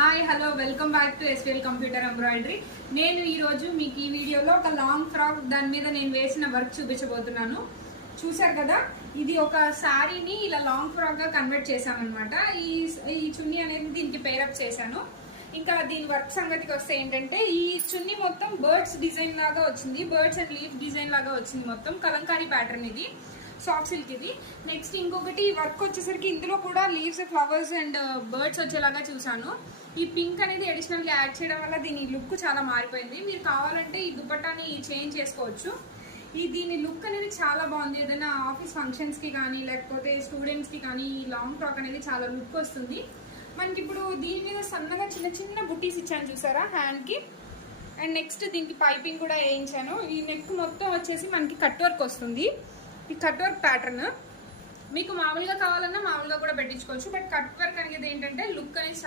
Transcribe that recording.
Hi hello welcome back to SVL computer embroidery. నేను ఈరోజు మీకు ఈ వీడియోలో ఒక లాంగ్ ఫ్రాక్ దాని మీద నేను వేసిన వర్క్ చూపించబోతున్నాను. చూసారు కదా, ఇది ఒక శారీని ఇలా లాంగ్ ఫ్రాక్ గా కన్వర్ట్ చేశామన్నమాట. ఈ చున్నీ అనేది దీనికి పేరప్ చేశాను. ఇంకా దీని వర్క్ సంగతికి వస్తే ఏంటంటే, ఈ చున్నీ మొత్తం బర్డ్స్ డిజైన్ లాగా వచ్చింది, బర్డ్స్ అండ్ లీఫ్ డిజైన్ లాగా వచ్చింది. మొత్తం కలంకారీ ప్యాటర్న్ ఇది, సాఫ్ట్ సిల్క్ ఇది. నెక్స్ట్ ఇంకొకటి వర్క్ వచ్చేసరికి ఇందులో కూడా లీవ్స్, ఫ్లవర్స్ అండ్ బర్డ్స్ వచ్చేలాగా చూసాను. ఈ పింక్ అనేది అడిషనల్ గా యాడ్ చేయడం వల్ల దీని లుక్ చాలా మారిపోయింది. మీరు కావాలంటే ఈ దుపట్టాని చేంజ్ చేసుకోవచ్చు. దీని లుక్ అనేది చాలా బాగుంది. ఏదైనా ఆఫీస్ ఫంక్షన్స్ కి కానీ లేకపోతే స్టూడెంట్స్ కి కానీ ఈ లాంగ్ ఫ్రాక్ అనేది చాలా లుక్ వస్తుంది మనకి. ఇప్పుడు దీని మీద సన్నగా చిన్న చిన్న బుట్టీస్ ఇచ్చాను చూసారా హ్యాండ్ కి. అండ్ నెక్స్ట్ దీనికి పైపింగ్ కూడా వేయించాను. ఈ నెక్ మొత్తం వచ్చేసి మనకి కట్ వర్క్ వస్తుంది. ఈ కట్ వర్క్ ప్యాటర్న్ మీకు మామూలుగా కావాలన్నా మామూలుగా కూడా పెట్టించుకోవచ్చు. బట్ కట్ వర్క్ అనేది ఏంటంటే లుక్ అనేది